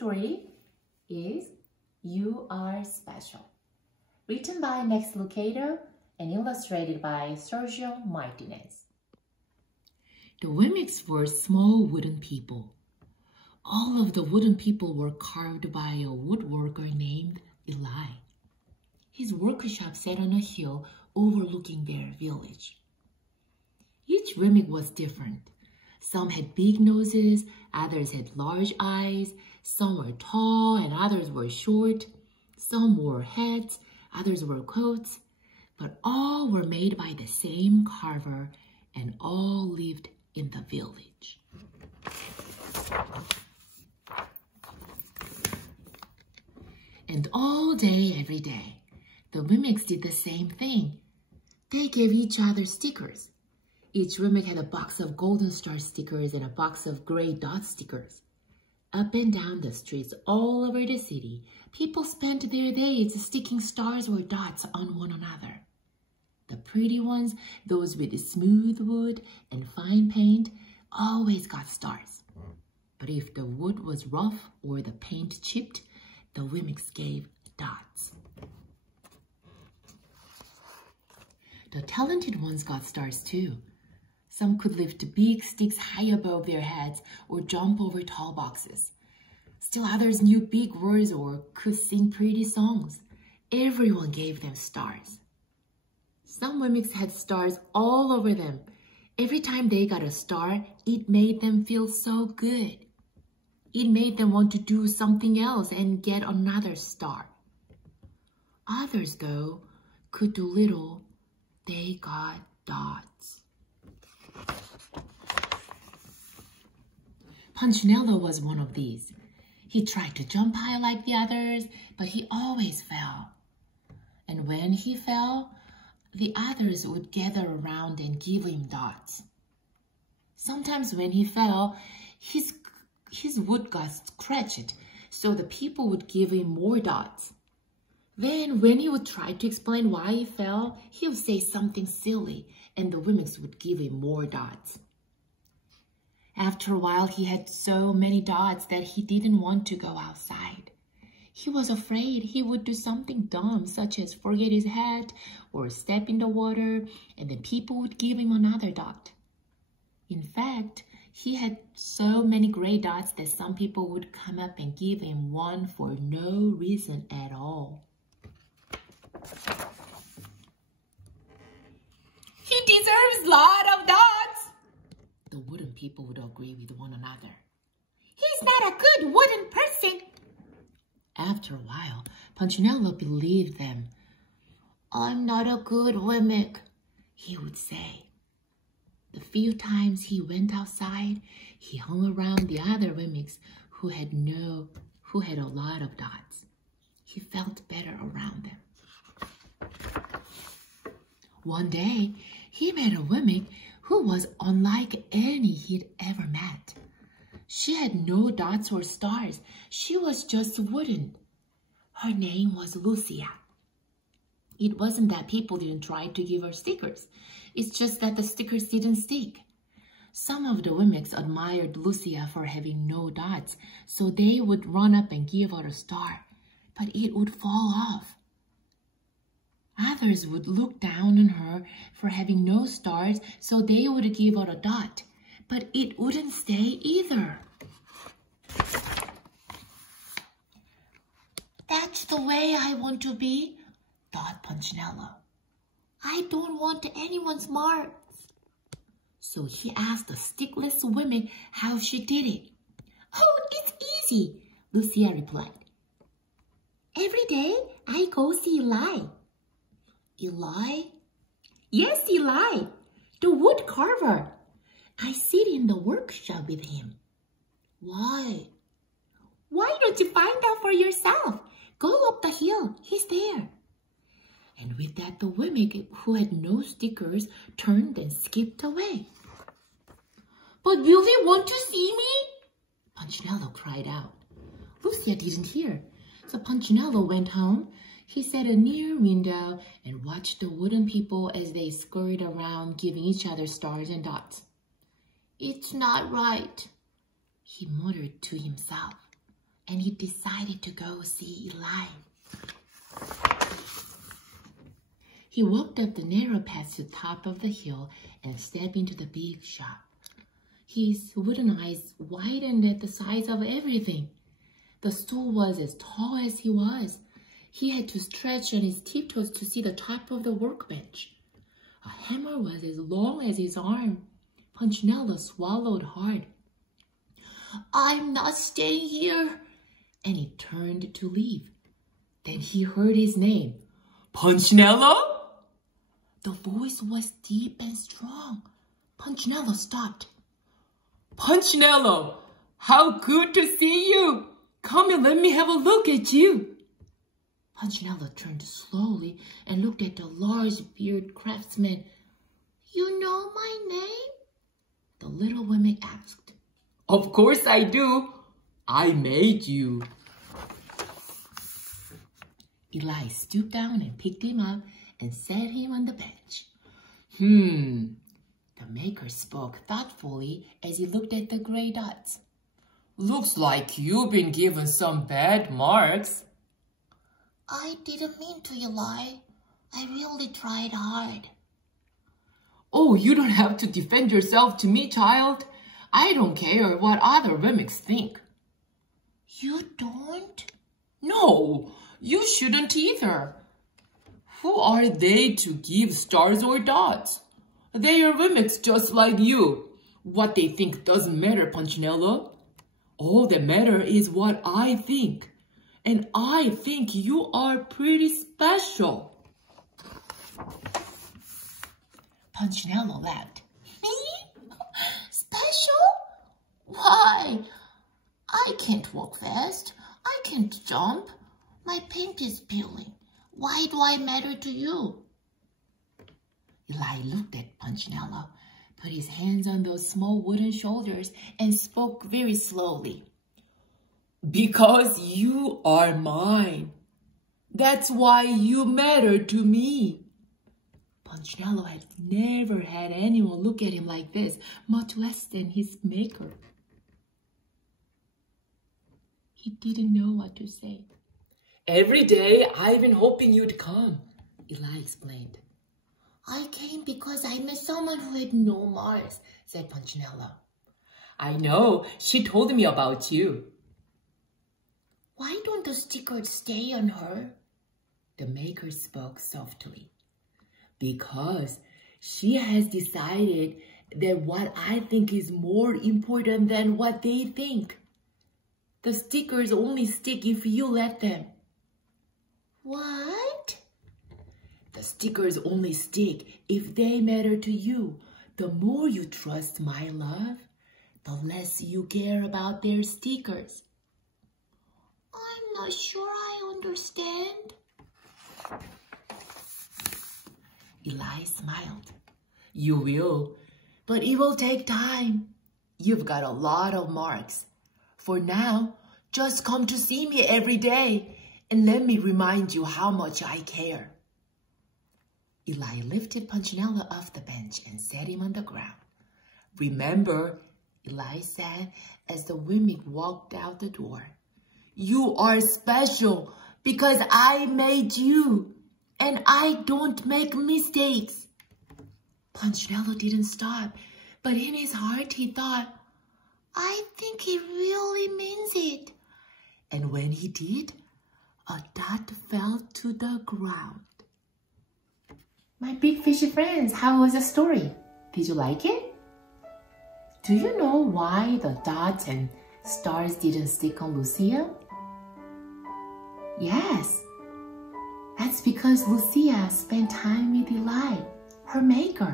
story is You Are Special, written by Max Lucado and illustrated by Sergio Marinez. The Wemmicks were small wooden people. All of the wooden people were carved by a woodworker named Eli. His workshop sat on a hill overlooking their village. Each Wemmick was different. Some had big noses, others had large eyes, some were tall and others were short. Some wore hats, others wore coats, but all were made by the same carver and all lived in the village. And all day, every day, the Wemmicks did the same thing. They gave each other stickers. Each Wemmick had a box of golden star stickers and a box of gray dot stickers. Up and down the streets all over the city, people spent their days sticking stars or dots on one another. The pretty ones, those with smooth wood and fine paint, always got stars. But if the wood was rough or the paint chipped, the Wemmicks gave dots. The talented ones got stars too. Some could lift big sticks high above their heads or jump over tall boxes. Still others knew big words or could sing pretty songs. Everyone gave them stars. Some Wemmicks had stars all over them. Every time they got a star, it made them feel so good. It made them want to do something else and get another star. Others, though, could do little. They got dots. Punchinello was one of these. He tried to jump high like the others, but he always fell. And when he fell, the others would gather around and give him dots. Sometimes when he fell, his wood got scratched, so the people would give him more dots. Then when he would try to explain why he fell, he would say something silly, and the Wemmicks would give him more dots. After a while, he had so many dots that he didn't want to go outside. He was afraid he would do something dumb, such as forget his hat or step in the water, and then people would give him another dot. In fact, he had so many gray dots that some people would come up and give him one for no reason at all. He deserves a lot of dots, the wooden people would agree with one another. He's not a good wooden person. After a while, Punchinello believed them. I'm not a good Wemmick, he would say. The few times he went outside, he hung around the other Wemmicks who had a lot of dots. He felt better around them. One day, he met a Wemmick who was unlike any he'd ever met. She had no dots or stars. She was just wooden. Her name was Lucia. It wasn't that people didn't try to give her stickers. It's just that the stickers didn't stick. Some of the Wemmicks admired Lucia for having no dots, so they would run up and give her a star, but it would fall off. Others would look down on her for having no stars, so they would give her a dot, but it wouldn't stay either. That's the way I want to be, thought Punchinello. I don't want anyone's marks. So he asked the stickless Wemmick how she did it. Oh, it's easy, Lucia replied. Every day I go see Eli. Eli? Yes, Eli, the wood carver. I sit in the workshop with him. Why? Why don't you find out for yourself? Go up the hill, he's there. And with that, the Wemmick, who had no stickers, turned and skipped away. But will they want to see me? Punchinello cried out. Lucia didn't hear, so Punchinello went home. He sat at a near window and watched the wooden people as they scurried around, giving each other stars and dots. It's not right, he muttered to himself. and he decided to go see Eli. He walked up the narrow path to the top of the hill and stepped into the big shop. His wooden eyes widened at the size of everything. The stool was as tall as he was. He had to stretch on his tiptoes to see the top of the workbench. A hammer was as long as his arm. Punchinello swallowed hard. "I'm not staying here," and he turned to leave. Then he heard his name. "Punchinello?" The voice was deep and strong. Punchinello stopped. "Punchinello, how good to see you! Come and let me have a look at you." Punchinello turned slowly and looked at the large-bearded craftsman. "You know my name?" the little woman asked. "Of course I do. I made you." Eli stooped down and picked him up and set him on the bench. The maker spoke thoughtfully as he looked at the gray dots. "Looks like you've been given some bad marks." "I didn't mean to, Eli. I really tried hard." "Oh, you don't have to defend yourself to me, child. I don't care what other mimics think." "You don't?" "No, you shouldn't either. Who are they to give stars or dots? They are mimics just like you. What they think doesn't matter, Punchinello. All that matters is what I think. And I think you are pretty special." Punchinello laughed. "Me? Special? Why? I can't walk fast. I can't jump. My paint is peeling. Why do I matter to you?" Eli looked at Punchinello, put his hands on those small wooden shoulders, and spoke very slowly. "Because you are mine. That's why you matter to me." Punchinello had never had anyone look at him like this, much less than his maker. He didn't know what to say. "Every day I've been hoping you'd come," Eli explained. "I came because I met someone who had no marks," said Punchinello. "I know. She told me about you." "Why don't the stickers stay on her?" The maker spoke softly. "Because she has decided that what I think is more important than what they think. The stickers only stick if you let them." "What?" "The stickers only stick if they matter to you. The more you trust my love, the less you care about their stickers." "I'm not sure I understand." Eli smiled. "You will, but it will take time. You've got a lot of marks. For now, just come to see me every day and let me remind you how much I care." Eli lifted Punchinello off the bench and set him on the ground. "Remember," Eli said as the women walked out the door, "you are special because I made you, and I don't make mistakes." Punchinello didn't stop, but in his heart he thought, "I think he really means it." And when he did, a dot fell to the ground. My big fishy friends, how was the story? Did you like it? Do you know why the dots and stars didn't stick on Lucia? Yes, that's because Lucia spent time with Eli, her maker.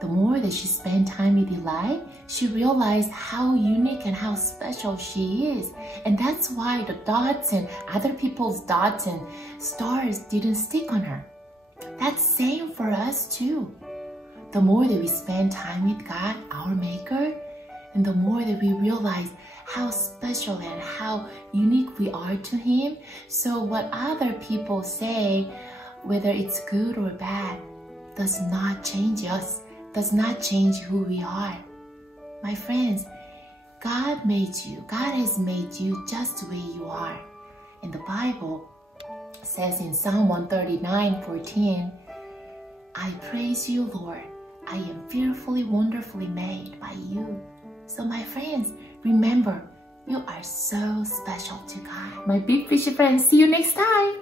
The more that she spent time with Eli, she realized how unique and how special she is. And that's why the dots and other people's dots and stars didn't stick on her. That's same for us too. The more that we spend time with God, our maker, and the more that we realize how special and how unique we are to him. So what other people say, whether it's good or bad, does not change us, does not change who we are. My friends, God made you. God has made you just the way you are. And the Bible says in Psalm 139:14, I praise you, Lord. I am fearfully, wonderfully made by you. So my friends, remember, you are so special to God. My big fishy friends, see you next time.